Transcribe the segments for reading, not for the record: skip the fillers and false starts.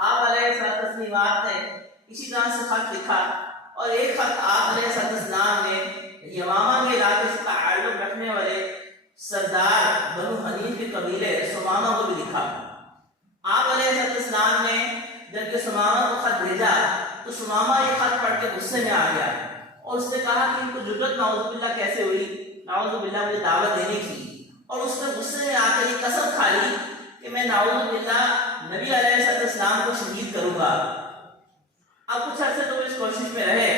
आप अलैहिस्सलाम ने इसी तरह से खत लिखा और एक खत आप अलैहिस्सलाम ने यमामा के इलाके से ताल्लुक रखने वाले सरदार बनु हनीफ के कबीले सुमामा को भी लिखा। आप अलैहिस्सलाम ने जब ये सुमामा को खत भेजा तो सुमामा ये खत पढ़ के गुस्से में आ गया और उसने कहा कि इनको जुर्रत नाउज़ुबिल्लाह कैसे हुई, नाउज़ुबिल्लाह मुझे दावत देने की, और उसने गुस्से में आकर ये कसम खा ली कि मैं नाउज़ुबिल्लाह नबी अलैहिस्सलाम को शहीद करूंगा। अब कुछ अर्से तो इस कोशिश में रहे।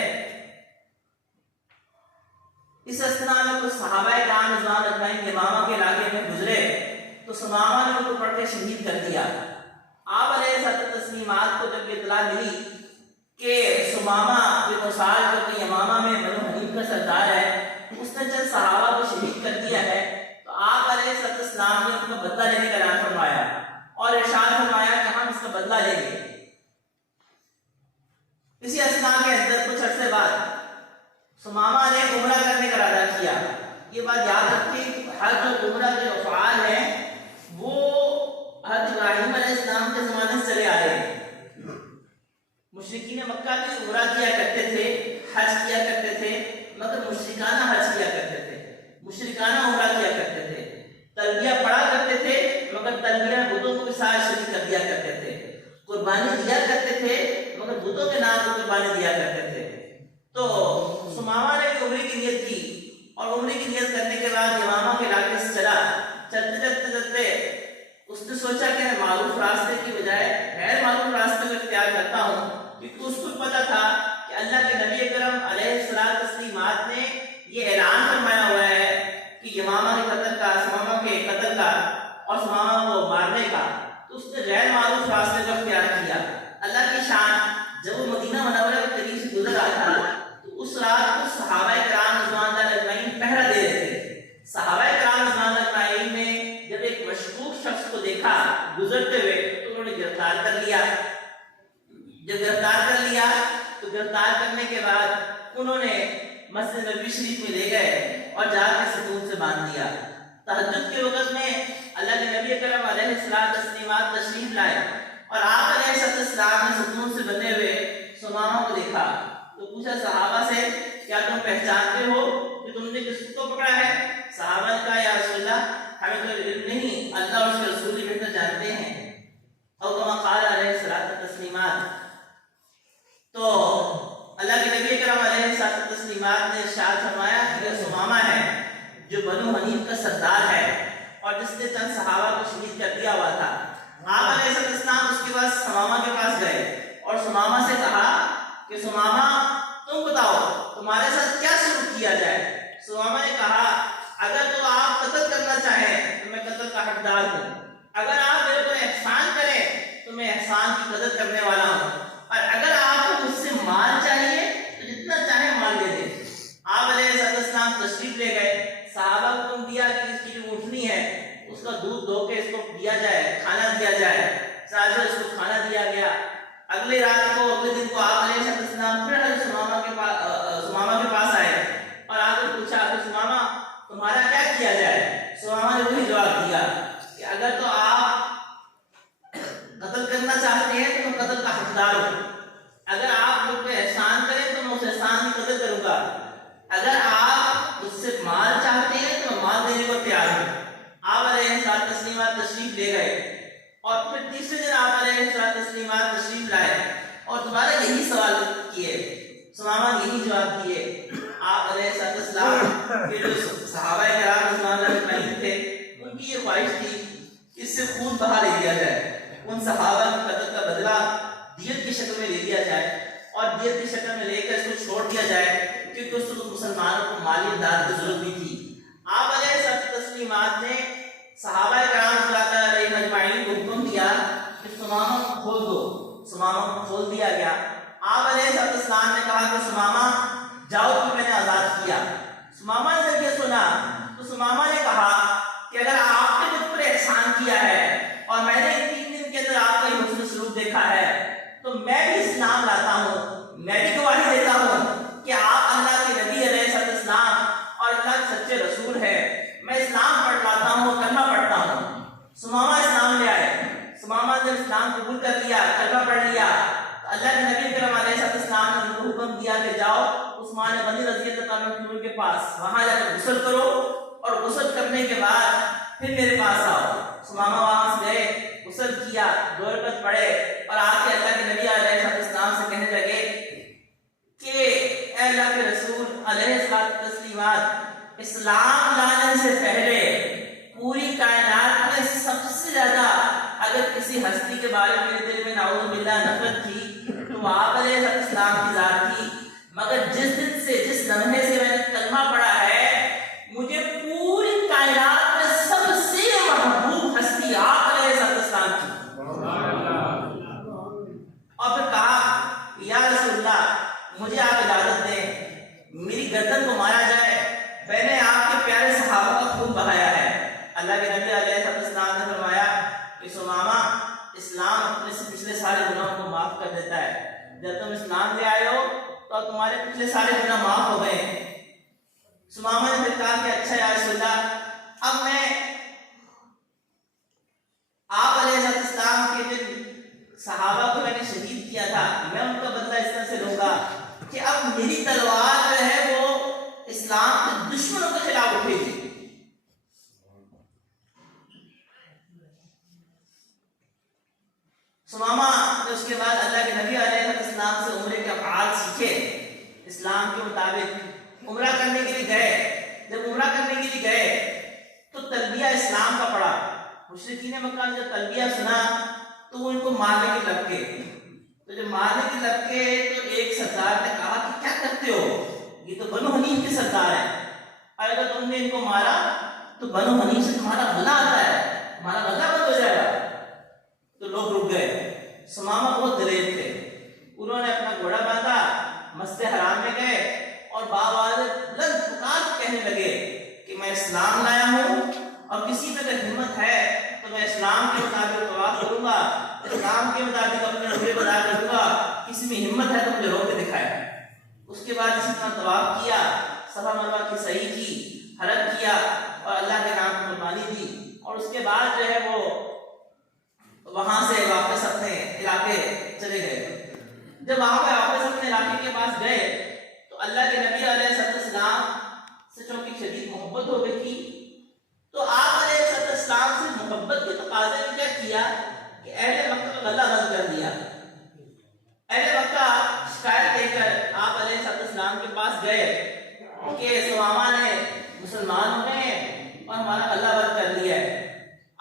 इस अस्ना में कुछ सहाबाए किराम रिज़वान अजमईन यमामा के इलाके में गुजरे तो सुमामा ने उनको पढ़ के शहीद कर दिया। आप अलैहिस्सलाम को जब इत्तला मिली कि सुमामा बिन उसाल जो कि यमामा में बनु हनीफ का सरदार है, उसने चंद सहाबा को शहीद कर दिया है, तो आप अलैहिस्सलाम ने उनका बदला लेने का ऐलान फरमाया और इरशाद फरमाया कि हम इसका बदला लेंगे। इसी अस्ना के अंदर कुछ अरसे बाद सुमामा ने उम्रा करने का इरादा किया। ये बात याद रखिए, हज और उम्रा के अफ़आल हैं वो हज़रत इब्राहीम अलैहिस्सलाम के ज़माने से चले आ रहे हैं। मुशरिकीन मक्का भी उम्रा किया करते थे, हज किया करते थे, मगर मुशरिकाना हज किया करते थे, मुशरिकाना उम्रा किया करते थे, तलबिया पढ़ा करते थे मगर तलबिया बुतों को भी साथ शरीक कर दिया करते थे, कुर्बानी दिया करते थे मगर बुतों के नाम पर कुर्बानी दिया करते थे। तो सुमामा ने उम्रे की नियत की और उम्रे की नियत करने के बाद यमामा के इलाके से चला। चलते चलते चलते उसने सोचा कि मैं मारूफ रास्ते की बजाय गैर मारूफ रास्ते को इख्तियार करता हूँ, क्योंकि उसको पता था कि अल्लाह के नबी अकरम अलैहिस्सलाम ने ये ऐलान फरमाया हुआ है कि यमामा के कत्ल का, सुमामा के कत्ल का और सुमामा को मारने का। तो उसने गैर मारूफ रास्ते को इख्तियार किया। अल्लाह की शान, जब वो मदीना मुनव्वरा के करीब से गुजर रहा था तो उस रात को सहाबाए किराम रिज़वान अजमईन पहरा दे रहे थे। सहाबाए किराम रिज़वान अजमईन ने जब एक मशकूक शख्स को देखा गुजरते हुए तो उन्होंने गिरफ्तार कर लिया। जब गिरफ्तार कर लिया तो गिरफ्तार करने के बाद उन्होंने मस्जिद नबवी शरीफ में ले गए और जाकर सतून से बांध दिया। तहज्जुद के वक्त में अल्लाह के नबी अकरम अलैहिस्सलाम तशरीफ लाए और आप अलैहिस्सलाम ने सतून से बने हुए सुमामा को देखा तो पूछा सहाबा से, क्या तुम पहचानते हो कि तुमने किसको पकड़ा है? सहाबा ने कहा, या रसूलल्लाह, हमें तो इल्म नहीं, अल्लाह और उसके रसूल ही बेहतर जानते हैं। और कमा क़ाल अलैहिस्सलाम, तो अल्लाह के नबी अकरम अलैहिस्सलाम ने इरशाद फरमाया कि यह सुमामा है जो बनु हनीफ का सरदार है और जिसने चंद सहाबा को शहीद कर दिया हुआ था। आप अलैहिस्सलाम उसके पास सुमामा के पास गए और सुमामा से कहा कि सुमामा, तुम बताओ तुम्हारे साथ क्या शुरू किया जाए? सुमामा ने कहा, अगर तो आप कत्ल करना चाहें तो मैं कत्ल का हकदार हूँ, अगर आप मेरे को एहसान करें तो मैं एहसान की कदर करने वाला हूँ, और अगर आपको मुझसे माल चाहिए तो जितना चाहे माल दे दें। आप अलैहिस्सलाम तशरीफ ले गए, सहाबा को तुम दिया कि इसकी जो ऊँटनी है उसका दूध धो के इसको दिया जाए, खाना दिया जाए। साजो इसको खाना दिया गया। अगले रात को, अगले दिन को आप अलैहिस्सलाम फिर हज़रत सुमामा के पास आए और आकर पूछा कि सुमामा, तुम्हारा क्या किया जाए? सुमामा ने वही जवाब दिया कि अगर तो आप कत्ल करना चाहते हैं तो मैं कत्ल का हकदार हूँ, अगर आप मुझ पे एहसान करें तो मैं उस एहसान की कदर करूंगा, अगर आप मुझसे माल चाहते हैं तो मैं माल देने को तैयार हूँ। आप अलैहिस्सलाम तशरीफ ले गए और फिर तीसरे दिन आप अलैहिस्सलाम तशरीफ लाए और दोबारा यही सवाल किए। सुमामा यही जवाब दिए। आप अलैहिस्सलाम के जो सहाबाए किराम रिज़वान अजमईन थे उनकी ये ख्वाहिश थी कि इससे खून बहा ले लिया जाए, उन सहाबा के कत्ल का बदला दियत की शक्ल में ले लिया जाए और दियत की शक्ल में लेकर इसको छोड़ दिया जाए, क्योंकि उसको मुसलमानों को माली इमदाद की जरूरत भी थी। आप अलैहिस्सलाम ने सहाबाए किराम अजमईन को हुक्म दिया कि सुमामा को खोल दो। सुमामा को खोल दिया गया। आप अलैहिस्सलाम ने कहा कि सुमामा जाओ, तो मैंने आजाद किया। सुमामा ने जब ये सुना तो सुमामा ने कहा कि अगर आपने मुझ पर एहसान किया है और मैंने 3 दिन के अंदर आपका ये हुस्न सलूक देखा है तो मैं भी इस्लाम लाता हूँ, मैं भी गवाही देता हूँ कि आप अल्लाह के नबी अलैहिस्सलाम और अल्लाह के सच्चे रसूल है। मैं इस्लाम पढ़ लाता हूँ, कलमा पढ़ता हूँ। सुमामा इस्लाम ले आए। सुमामा ने इस्लाम कबूल कर लिया, कलमा पढ़ दिया कि जाओ उस्मान गनी रजी अल्लाह तआला के पास, वहां जाकर गुस्ल करो और गुस्ल करने के बाद फिर मेरे पास आओ। सुमामा वहां से गए, गुस्ल किया, 2 रकात पढ़े और आके अल्लाह के नबी अलैहिस्सलाम से कहने लगे कि ऐ अल्लाह के रसूल अलैहिस्सलाम, इस्लाम लाने से पहले पूरी कायनात में सबसे ज्यादा अगर किसी हस्ती के बारे में मेरे दिल में नाउज़ुबिल्लाह नफरत थी तो आप अलैहिस्सलाम की जात थी। मगर जिस दिन से, जिस लम्हे से मैंने कलमा पढ़ा है, मुझे पूरी कायनात में सबसे महबूब हस्ती आप अलैहिस्सलाम की। और फिर कहा या रसूलल्लाह मुझे आप इजाजत दें मेरी गर्दन को मारा जाए, मैंने आपके प्यारे सहाबा का खून बहाया है। अल्लाह के नबी अलैहिस्सलाम ने फरमाया कि सुमामा, इस्लाम अपने से पिछले सारे गुनाहों को माफ कर देता है। जब तुम इस्लाम ले आए हो तो तुम्हारे पिछले सारे गुनाह माफ हो गए। सुमामा ने फिर कहा कि अच्छा या रसूलल्लाह, अब मैं आप अलैहिस्सलाम के जिन सहाबा को मैंने शहीद किया था, मैं उनका बदला इस तरह से लूंगा कि अब मेरी तलवार जो है वो इस्लाम के दुश्मनों के खिलाफ उठेगी। सुमामा ने उसके बाद अल्लाह के नबी अलैहिस्सलाम से उम्रे के अफ़आल सीखे, इस्लाम के मुताबिक उम्रा करने के लिए गए। जब उम्रा करने के लिए गए तो तलबिया इस्लाम का पढ़ा। मुशरिकीन मक्का ने जब तलबिया सुना तो वो इनको मारने के लग गए। तो जब मारने के लग गए तो एक सरदार ने कहा कि क्या करते हो, ये तो बनु हनीफ के सरदार है, अगर तुमने इनको मारा तो बनु हनीफ से तुम्हारा गला आता है, तुम्हारा गला बंद हो जाएगा। तो लोग रुक गए। सुमामा बहुत दलेर थे, उन्होंने अपना घोड़ा बांधा, मस्जिद हराम में गए और बावाज़ बुलंद पुकार कहने लगे कि मैं इस्लाम लाया हूँ और किसी में अगर हिम्मत है तो मैं इस्लाम के मुताबिक तवाफ करूंगा, इस्लाम के मुताबिक अपने उम्रे अदा करूंगा, किसी में हिम्मत है तो मुझे रोक के दिखाए। उसके बाद इसी तरह तवाफ किया, सफा मरवा की सही की, हरक किया और अल्लाह के नाम की कुर्बानी दी। और उसके बाद जो है वो वहां से वापस अपने इलाके चले गए। जब वहां पे वापस अपने इलाके के पास गए तो अल्लाह के नबी अलैहिस्सलाम से चूंकि शदीद मोहब्बत हो गई थी, तो आप अलैहिस्सलाम से मोहब्बत के तकाज़े में क्या किया कि अहले मक्का का गला बंद कर दिया। अहले मक्का शिकायत लेकर आप अलैहिस्सलाम के पास गए कि सुमामा ने मुसलमान हो गए और हमारा गला बंद कर दिया है।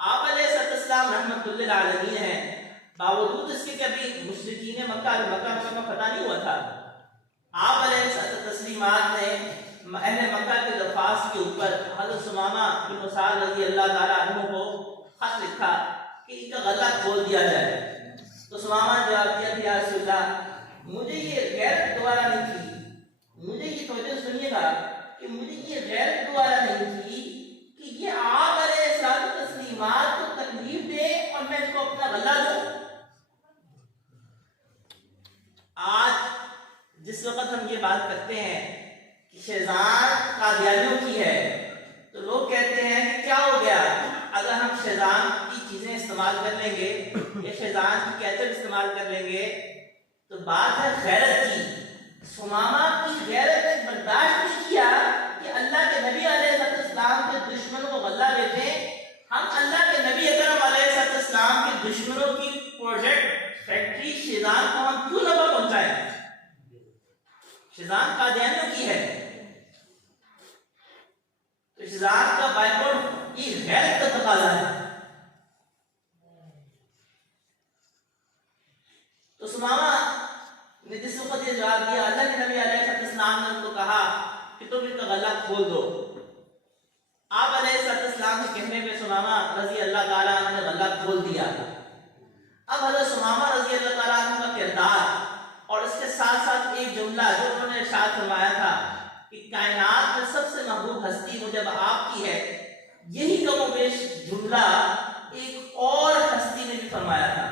आप अलैहिस्सलाम रहमतुल्लिल आलमीन हैं, बावजूद इसके कि अभी मुशरिकीन मक्का का पता नहीं हुआ था, आप अलैहिस्सलाम ने अहले मक्का के दरख्वास्त के ऊपर हज़रत सुमामा बिन उसाल रज़ी अल्लाह ताला अन्हु को खत लिखा कि इनका गला खोल दिया जाए। तो सुमामा ने जवाब दिया कि या रसूलल्लाह, मुझे ये गैरत दोबारा नहीं थी, मुझे ये तवज्जो सुनिएगा कि मुझे ये गैरत दोबारा नहीं थी कि ये आप अलैहिस्सलाम को तकलीफ दे और मैं इसको अपना गला दूं। आज जिस वक्त हम ये बात करते हैं कि शेजान कादियानियों की है, तो लोग कहते हैं कि क्या हो गया अगर हम शेजान की चीजें इस्तेमाल कर लेंगे या शेजान की कैचअप इस्तेमाल कर लेंगे, तो बात है गैरत की। सुमामा की गैरत ने बर्दाश्त नहीं किया कि अल्लाह के नबी अलैहिस्सलाम के दुश्मनों को गला देते। हम अल्लाह के नबी अकरम अलैहिस्सलाम के दुश्मनों की प्रोजेक्ट फैक्ट्री शेजान को हम क्यों नफा पहुंचाएं? शेजान कादियानियों की है, तो शेजान का बाइकआउट ये गैरत का तकाज़ा है। तो सुमामा ने जिस वक्त ये जवाब दिया, अल्लाह के नबी अलैहिस्सलाम ने उनको कहा कि तुम इनका गला खोल दो। आप अलैहिस्सलाम के कहने पे सुमामा रज़ी अल्लाह ताला अन्हु ने गला खोल दिया। अब हज़रत सुमामा रज़ी अल्लाह ताला अन्हु का किरदार और इसके साथ साथ एक जुमला जो उन्होंने इरशाद फरमाया था कि कायनात में सबसे महबूब हस्ती मुझे आपकी है, यही कमोबेश जुमला एक और हस्ती ने भी फरमाया था।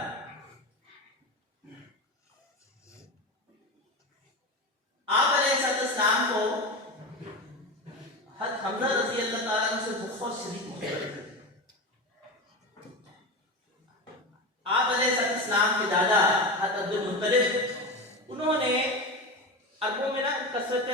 आप अलैहिस्सलाम को हज़रत हमज़ा रज़ी अल्लाह ताला अन्हु से बहुत शदीद मोहब्बत थी। आप अलैहिस्सलाम के दादा हज़रत अब्दुल मुत्तलिब, उन्होंने अरबों कसरत